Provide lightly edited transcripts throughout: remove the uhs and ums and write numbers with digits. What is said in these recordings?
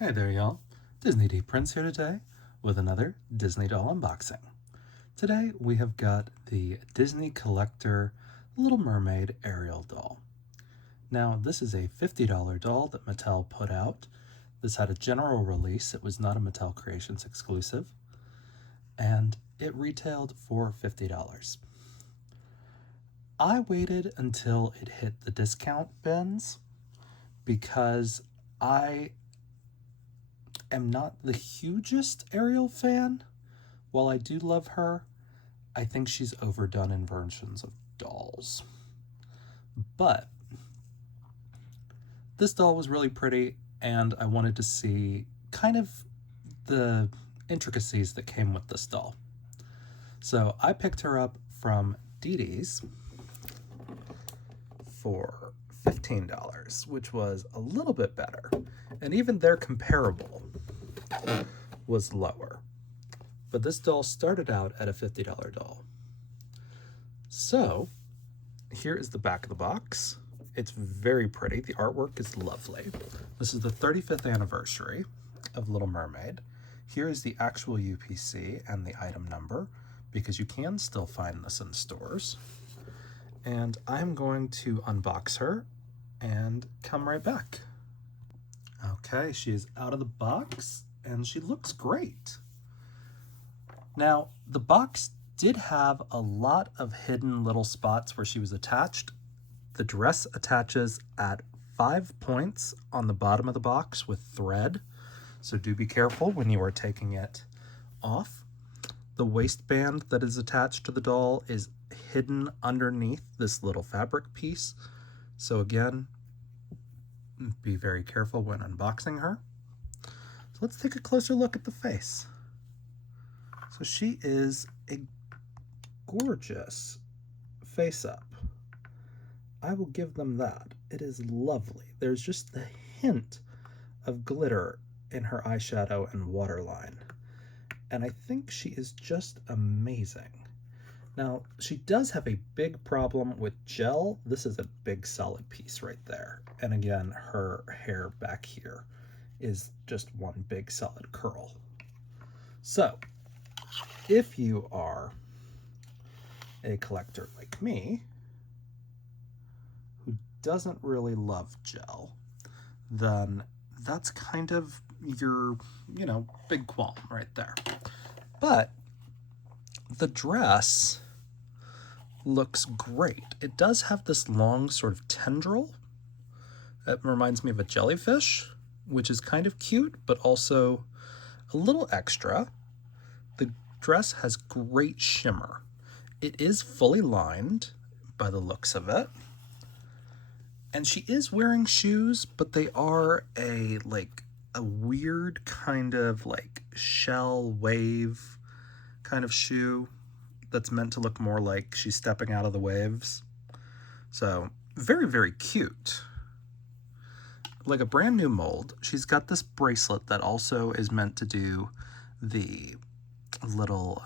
Hey there, y'all. Disney D Prince here today with another Disney doll unboxing. Today we have got the Disney Collector Little Mermaid Ariel doll. Now, this is a $50 doll that Mattel put out. This had a general release, it was not a Mattel Creations exclusive, and it retailed for $50. I waited until it hit the discount bins because I am not the hugest Ariel fan. While I do love her, I think she's overdone in versions of dolls. But this doll was really pretty, and I wanted to see kind of the intricacies that came with this doll. So I picked her up from Dee Dee's for $15, which was a little bit better. And even their comparable was lower. But this doll started out at a $50 doll. So here is the back of the box. It's very pretty. The artwork is lovely. This is the 35th anniversary of Little Mermaid. Here is the actual UPC and the item number, because you can still find this in stores. And I'm going to unbox her and come right back. Okay, she is out of the box and she looks great. Now, the box did have a lot of hidden little spots where she was attached. The dress attaches at 5 points on the bottom of the box with thread, so do be careful when you are taking it off. The waistband that is attached to the doll is hidden underneath this little fabric piece, so again, be very careful when unboxing her. So let's take a closer look at the face. So she is a gorgeous face up. I will give them that. It is lovely. There's just a hint of glitter in her eyeshadow and waterline. And I think she is just amazing. Now, she does have a big problem with gel. This is a big solid piece right there. And again, her hair back here is just one big solid curl. So, if you are a collector like me, who doesn't really love gel, then that's kind of your, big qualm right there. But the dress looks great. It does have this long sort of tendril. It reminds me of a jellyfish, which is kind of cute, but also a little extra. The dress has great shimmer. It is fully lined by the looks of it. And she is wearing shoes, but they are a weird kind of shell wave kind of shoe that's meant to look more like she's stepping out of the waves. So very, very cute. Like a brand new mold. She's got this bracelet that also is meant to do the little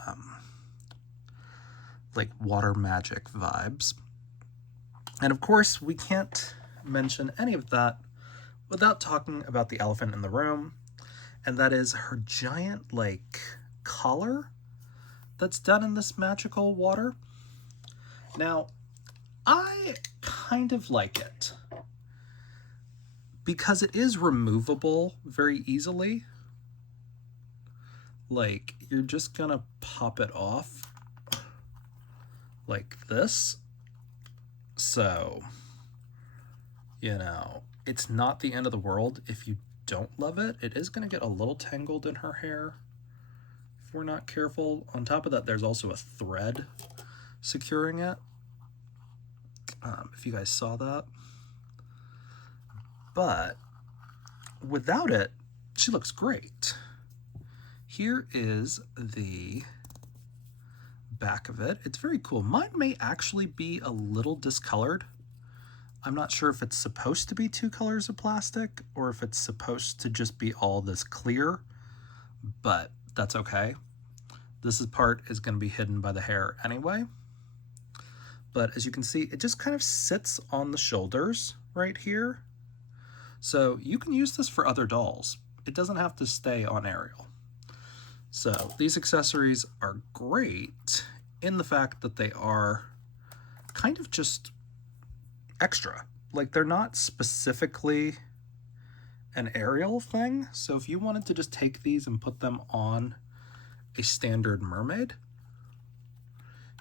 water magic vibes. And of course, we can't mention any of that without talking about the elephant in the room, and that is her giant collar that's done in this magical water. Now, I kind of like it because it is removable very easily. You're just gonna pop it off like this. So, it's not the end of the world if you don't love it. It is going to get a little tangled in her hair if we're not careful. On top of that, there's also a thread securing it, if you guys saw that. But without it, she looks great. Here is the back of it. It's very cool. Mine may actually be a little discolored. I'm not sure if it's supposed to be 2 colors of plastic or if it's supposed to just be all this clear, but that's okay. This part is going to be hidden by the hair anyway. But as you can see, it just kind of sits on the shoulders right here. So you can use this for other dolls. it doesn't have to stay on Ariel. So these accessories are great in the fact that they are kind of just extra. Like, they're not specifically an Ariel thing. So if you wanted to just take these and put them on a standard mermaid,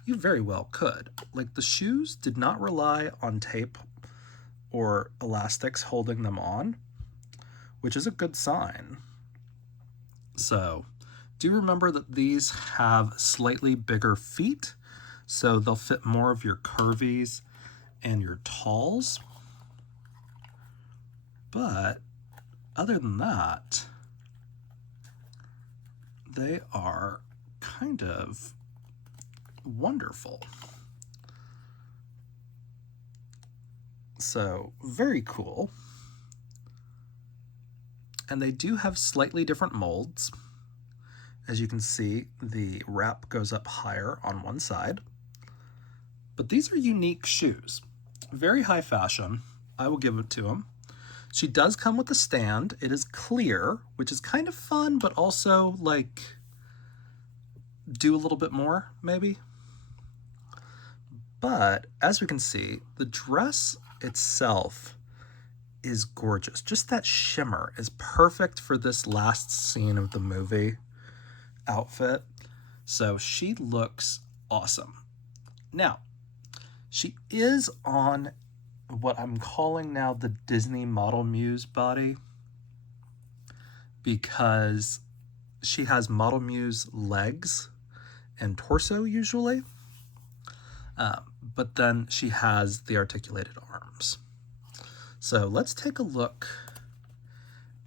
you very well could. Like, the shoes did not rely on tape or elastics holding them on, which is a good sign. So do remember that these have slightly bigger feet, so they'll fit more of your curvies and your talls. But other than that, they are kind of wonderful. So very cool. And they do have slightly different molds. As you can see, the wrap goes up higher on one side. But these are unique shoes. Very high fashion. I will give it to them. She does come with a stand. It is clear, which is kind of fun, but also, like, do a little bit more, maybe. But as we can see, the dress itself is gorgeous. Just that shimmer is perfect for this last scene of the movie outfit. So she looks awesome. Now, she is on what I'm calling now the Disney Model Muse body, because she has Model Muse legs and torso usually, but then she has the articulated arms. So let's take a look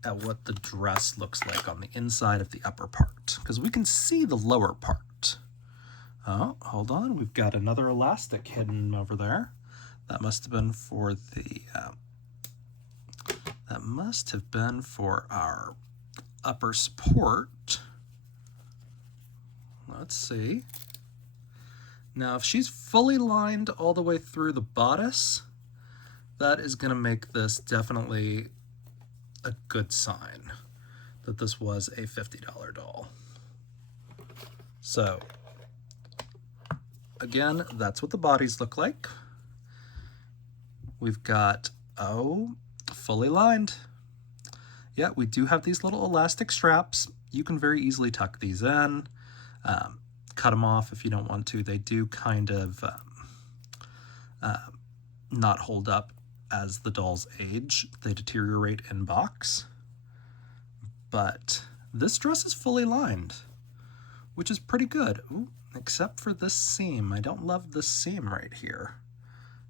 at what the dress looks like on the inside of the upper part, because we can see the lower part. Oh, hold on, we've got another elastic hidden over there. That must have been for the, that must have been for our upper support. Let's see. Now, if she's fully lined all the way through the bodice, that is going to make this definitely a good sign that this was a $50 doll. So, again, that's what the bodies look like. We've got, oh, fully lined. Yeah, we do have these little elastic straps. You can very easily tuck these in, cut them off if you don't want to. They do kind of not hold up as the dolls age. They deteriorate in box. But this dress is fully lined, which is pretty good. Ooh, except for this seam. I don't love this seam right here.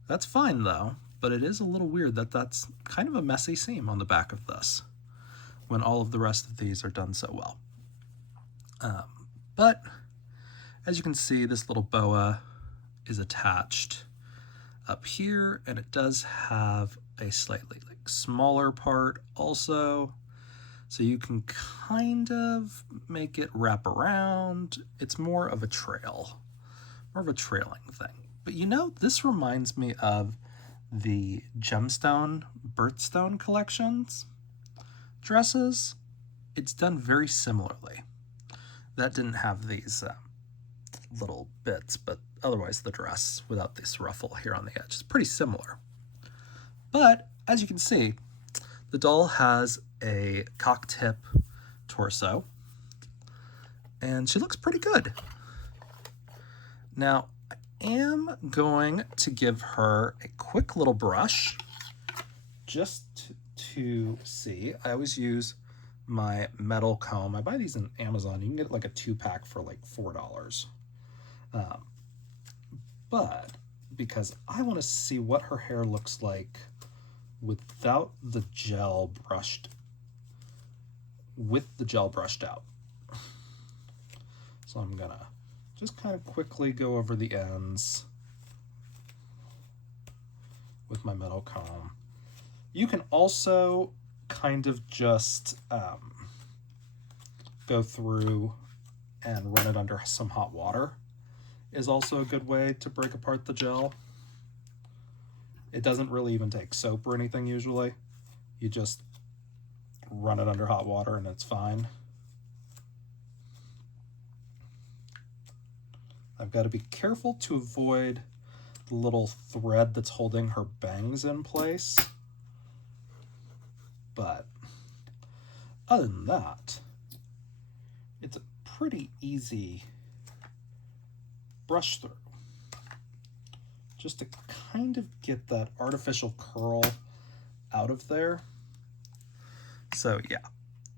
That's fine though, but it is a little weird that that's kind of a messy seam on the back of this when all of the rest of these are done so well. But as you can see, this little boa is attached up here, and it does have a slightly smaller part also, so you can kind of make it wrap around. It's more of a trail, more of a trailing thing. But you know, this reminds me of the Gemstone Birthstone collections dresses. It's done very similarly. That didn't have these little bits, but otherwise the dress without this ruffle here on the edge is pretty similar. But as you can see, the doll has a cock tip torso, and she looks pretty good. Now, I am going to give her a quick little brush just to see. I always use my metal comb. I buy these in Amazon. You can get like a 2-pack for like $4. But because I want to see what her hair looks like without the gel brushed, with the gel brushed out. So I'm gonna just kind of quickly go over the ends with my metal comb. You can also kind of just go through and run it under some hot water. Is also a good way to break apart the gel. It doesn't really even take soap or anything usually. You just run it under hot water and it's fine. I've got to be careful to avoid the little thread that's holding her bangs in place. But other than that, it's a pretty easy brush through. Just to kind of get that artificial curl out of there. So yeah,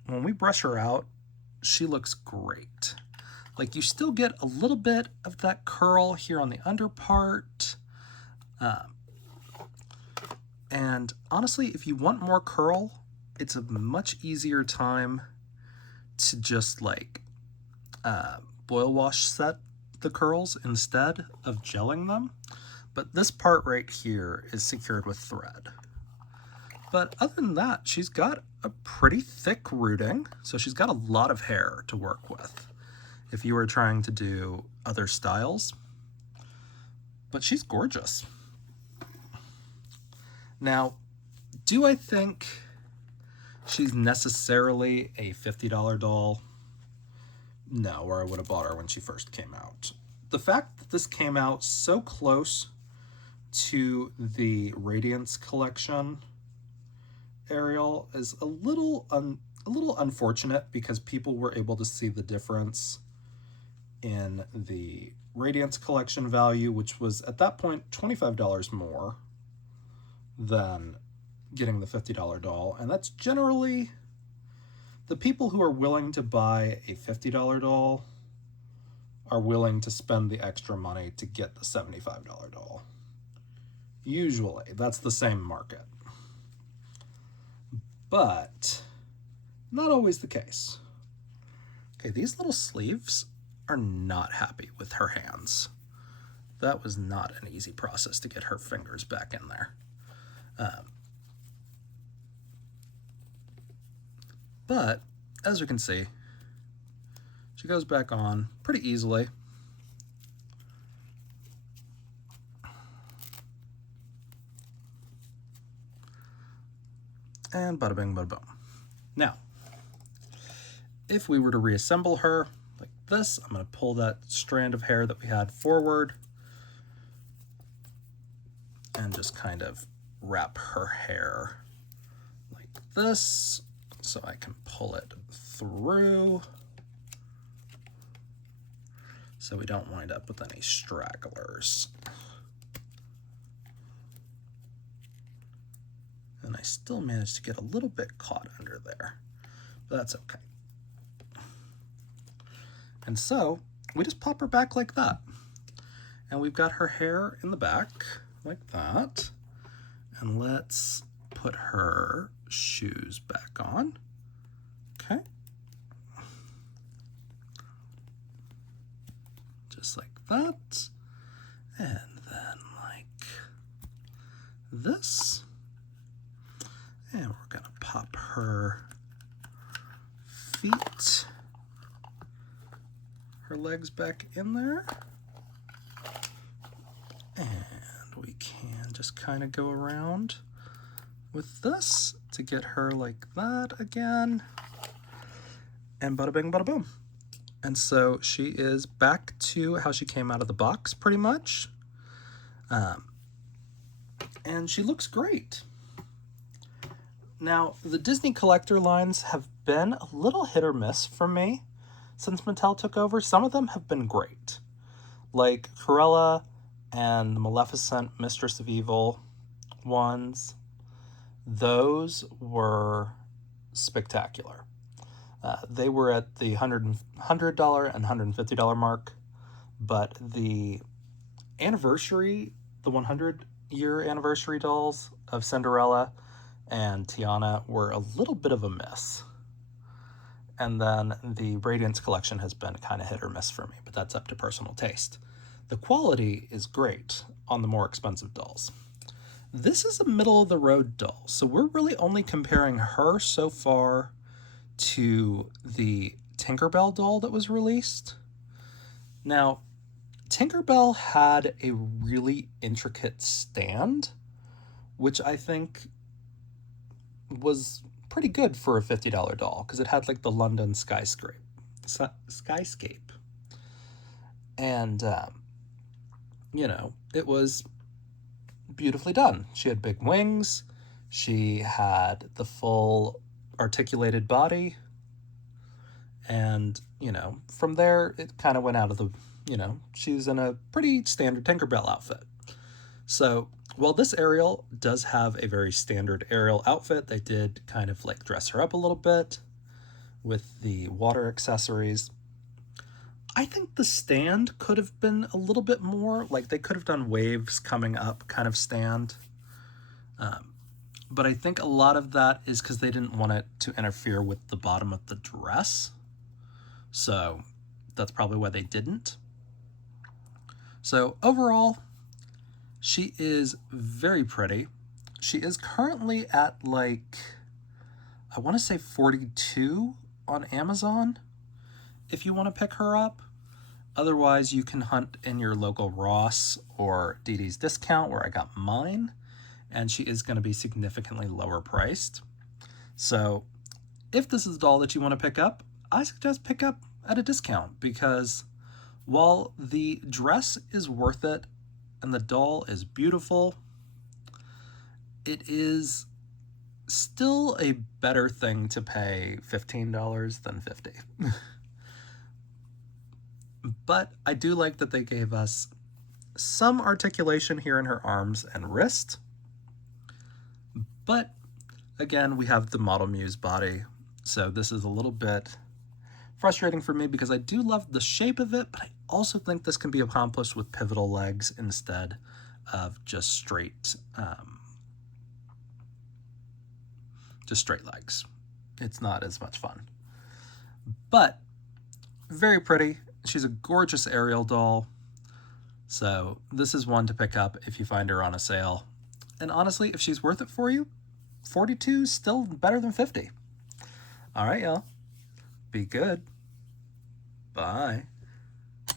when we brush her out, she looks great. Like, you still get a little bit of that curl here on the under part. And honestly, if you want more curl, it's a much easier time to just like boil wash set the curls instead of gelling them. But this part right here is secured with thread. But other than that, she's got a pretty thick rooting, so she's got a lot of hair to work with if you were trying to do other styles. But she's gorgeous. Now, do I think she's necessarily a $50 doll? No, or I would have bought her when she first came out. The fact that this came out so close to the Radiance collection Ariel is a little unfortunate, because people were able to see the difference in the Radiance collection value, which was at that point $25 more than getting the $50 doll. And that's generally the people who are willing to buy a $50 doll are willing to spend the extra money to get the $75 doll. Usually, that's the same market. But not always the case. Okay, these little sleeves are not happy with her hands. That was not an easy process to get her fingers back in there. But as you can see, she goes back on pretty easily. And bada bing, bada boom. Now, if we were to reassemble her like this, I'm going to pull that strand of hair that we had forward and just kind of wrap her hair like this so I can pull it through so we don't wind up with any stragglers. And I still managed to get a little bit caught under there, but that's okay. And so we just pop her back like that. And we've got her hair in the back like that. And let's put her shoes back on. Okay. Just like that. And then like this. And we're going to pop her feet, her legs back in there. And we can just kind of go around with this to get her like that again. And bada bing, bada boom. And so she is back to how she came out of the box pretty much. And she looks great. Now, the Disney collector lines have been a little hit or miss for me since Mattel took over. Some of them have been great, like Cruella and the Maleficent Mistress of Evil ones. Those were spectacular. They were at the $100 and $150 mark, but the anniversary, the 100-year anniversary dolls of Cinderella and Tiana were a little bit of a miss. And then the Radiance collection has been kind of hit or miss for me, but that's up to personal taste. The quality is great on the more expensive dolls. This is a middle-of-the-road doll, so we're really only comparing her so far to the Tinkerbell doll that was released. Now, Tinkerbell had a really intricate stand, which I think was pretty good for a $50 doll because it had like the London skyscape. And, you know, it was beautifully done. She had big wings. She had the full articulated body. And, you know, from there, it kind of went out of the, you know, she's in a pretty standard Tinkerbell outfit. So while this Ariel does have a very standard Ariel outfit, they did kind of like dress her up a little bit with the water accessories. I think the stand could have been a little bit more, like they could have done waves coming up kind of stand. But I think a lot of that is because they didn't want it to interfere with the bottom of the dress. So that's probably why they didn't. So overall, she is very pretty. She is currently at like, I want to say 42 on Amazon if you want to pick her up. Otherwise, you can hunt in your local Ross or DD's Discount where I got mine, and she is going to be significantly lower priced. So if this is a doll that you want to pick up, I suggest pick up at a discount, because while the dress is worth it and the doll is beautiful, it is still a better thing to pay $15 than $50. But I do like that they gave us some articulation here in her arms and wrist. But again, we have the Model Muse body, so this is a little bit frustrating for me because I do love the shape of it, but I also think this can be accomplished with pivotal legs instead of just straight legs. It's not as much fun. But very pretty. She's a gorgeous Ariel doll. So this is one to pick up if you find her on a sale. And honestly, if she's worth it for you, 42 is still better than 50. All right, y'all. Be good. Bye.